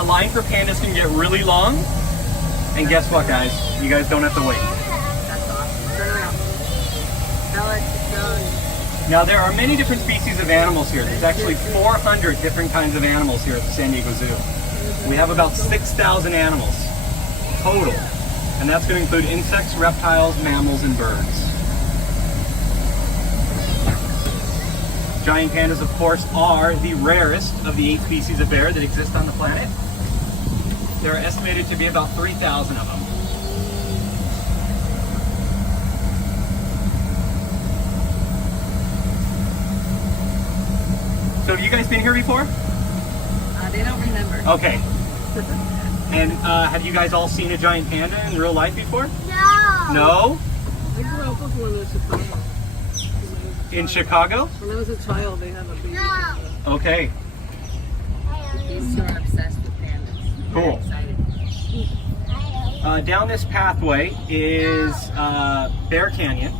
the line for pandas can get really long. And guess what, guys? You guys don't have to wait. That's awesome. Turn around. Now, there are many different species of animals here. There's actually 400 different kinds of animals here at the San Diego Zoo. We have about 6,000 animals total. And that's going to include insects, reptiles, mammals, and birds. Giant pandas, of course, are the rarest of the 8 species of bear that exist on the planet. There are estimated to be about 3,000 of them. So have you guys been here before? They don't remember. Okay. And have you guys all seen a giant panda in real life before? No. No? I grew up with one in Chicago. In Chicago? When I was a child, they had a baby. No. Okay. He's so obsessed with pandas. Cool. Very excited. Down this pathway is Bear Canyon.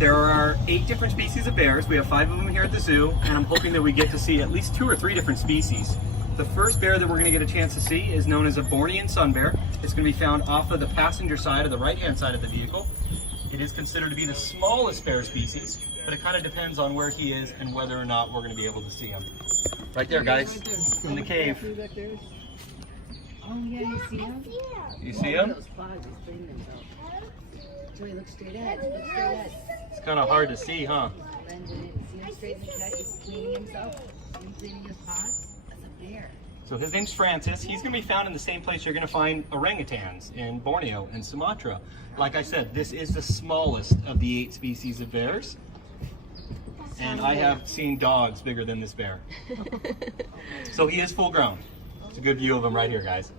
There are 8 different species of bears. We have 5 of them here at the zoo, and I'm hoping that we get to see at least 2 or 3 different species. The first bear that we're going to get a chance to see is known as a Bornean sun bear. It's going to be found off of the passenger side, or the right-hand side of the vehicle. It is considered to be the smallest bear species, but it kind of depends on where he is and whether or not we're going to be able to see him. Right there, guys, in the cave. Oh, yeah, you see him? You see him? Those paws, he's cleaning himself. Joey, look straight ahead. Look straight ahead. It's kind of hard to see, huh? Blend it in. See him straight in the cut? He's cleaning himself. See him cleaning his paws? That's a bear. So his name's Francis. He's going to be found in the same place you're going to find orangutans in Borneo and Sumatra. Like I said, this is the smallest of the 8 species of bears. And I have seen dogs bigger than this bear. So he is full grown. It's a good view of him right here, guys.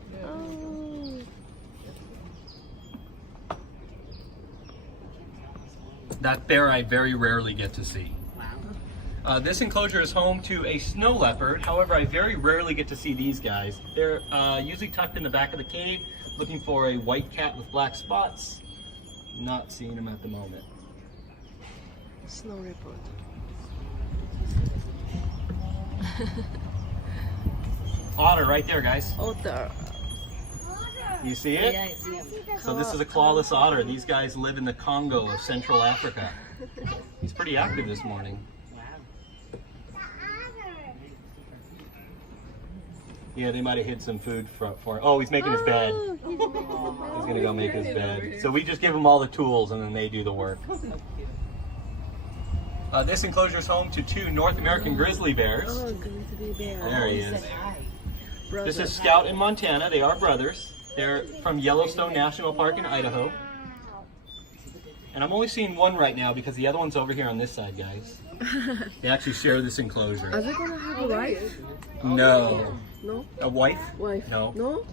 That bear I very rarely get to see. Wow. This enclosure is home to a snow leopard. However, I very rarely get to see these guys. They're usually tucked in the back of the cave, looking for a white cat with black spots. Not seeing them at the moment. Snow report. Otter right there, guys. Otter. You see Yeah, it? I see him. So this is a clawless otter. These guys live in the Congo of Central Africa. He's pretty active this morning. Wow. Yeah, they might have hid some food for oh, he's making his bed. He's gonna go make his bed. So we just give them all the tools and then they do the work. This enclosure is home to 2 North American grizzly bears. Oh, grizzly bear. There he Said is. hi. This is Scout in Montana. They are brothers. They're from Yellowstone National Park in Idaho. And I'm only seeing one right now because the other one's over here on this side, guys. They actually share this Are enclosure. they gonna have a wife? No. No? A wife? Wife? No. No?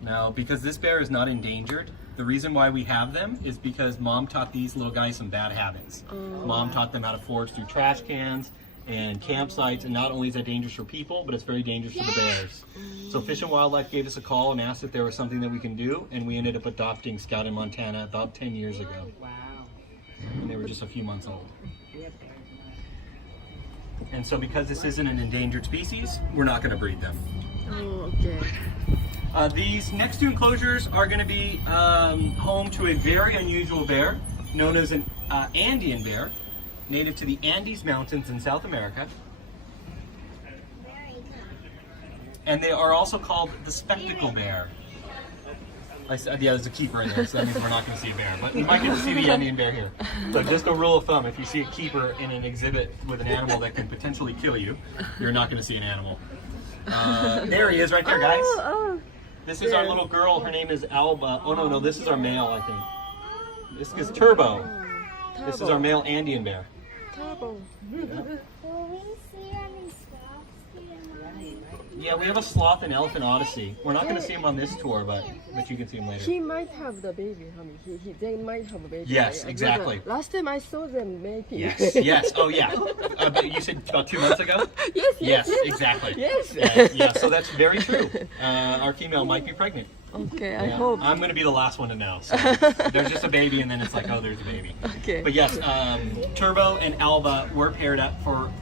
No, because this bear is not endangered. The reason why we have them is because Mom taught these little guys some bad habits. Mom taught them how to forage through trash cans and campsites, and not only is that dangerous for people, but it's very dangerous for the bears. So Fish and Wildlife gave us a call and asked if there was something that we can do, and we ended up adopting Scout in Montana about 10 years ago. Wow. And they were just a few months old. Yep. And so because this isn't an endangered species, we're not going to breed them. Oh, okay. These next 2 enclosures are going to be home to a very unusual bear known as an Andean bear, native to the Andes Mountains in South America. And they are also called the spectacle bear. I said, yeah, there's a keeper in there, so that means we're not going to see a bear. But you might get to see the Andean bear here. So just a rule of thumb, if you see a keeper in an exhibit with an animal that can potentially kill you, you're not going to see an animal. There he is right there, guys. Oh, This is our little girl. Her name is Alba. Oh, no, this is our male, I think. This is Turbo. This is our male Andean bear. Turbo. Will we see any sloths here? Yeah, we have a sloth in Elephant Odyssey. We're not going to see him on this tour, but you can see him later. He might have the baby, honey. They might have a baby. Yes, I exactly. remember Last time I saw them making. Yes. Oh, yeah. But you said about 2 months ago? Yes, Exactly. Yes. Yeah, so that's very true. Our female might be pregnant. Okay, I Yeah, hope. I'm going to be the last one to know. So there's just a baby, and then it's like, oh, there's a baby. Okay. But yes, Turbo and Alba were paired up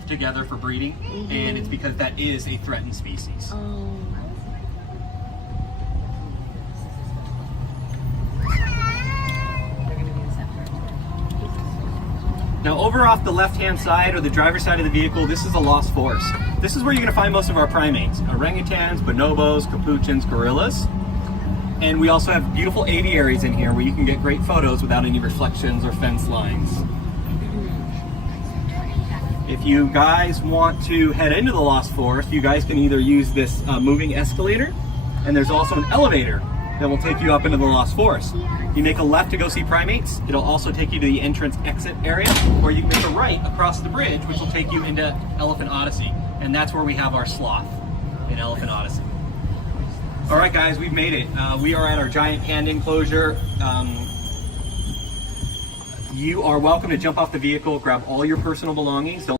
together for breeding, and it's because that is a threatened species. Oh. Now over off the left-hand side or the driver's side of the vehicle, this is a lost forest. This is where you're going to find most of our primates. Orangutans, bonobos, capuchins, gorillas. And we also have beautiful aviaries in here where you can get great photos without any reflections or fence lines. If you guys want to head into the lost forest, you guys can either use this moving escalator, and there's also an elevator that will take you up into the lost forest. You make a left to go see primates. It'll also take you to the entrance exit area, or you can make a right across the bridge, which will take you into Elephant Odyssey. And that's where we have our sloth in Elephant Odyssey. All right, guys, we've made it. We are at our giant panda enclosure. You are welcome to jump off the vehicle, grab all your personal belongings. Don't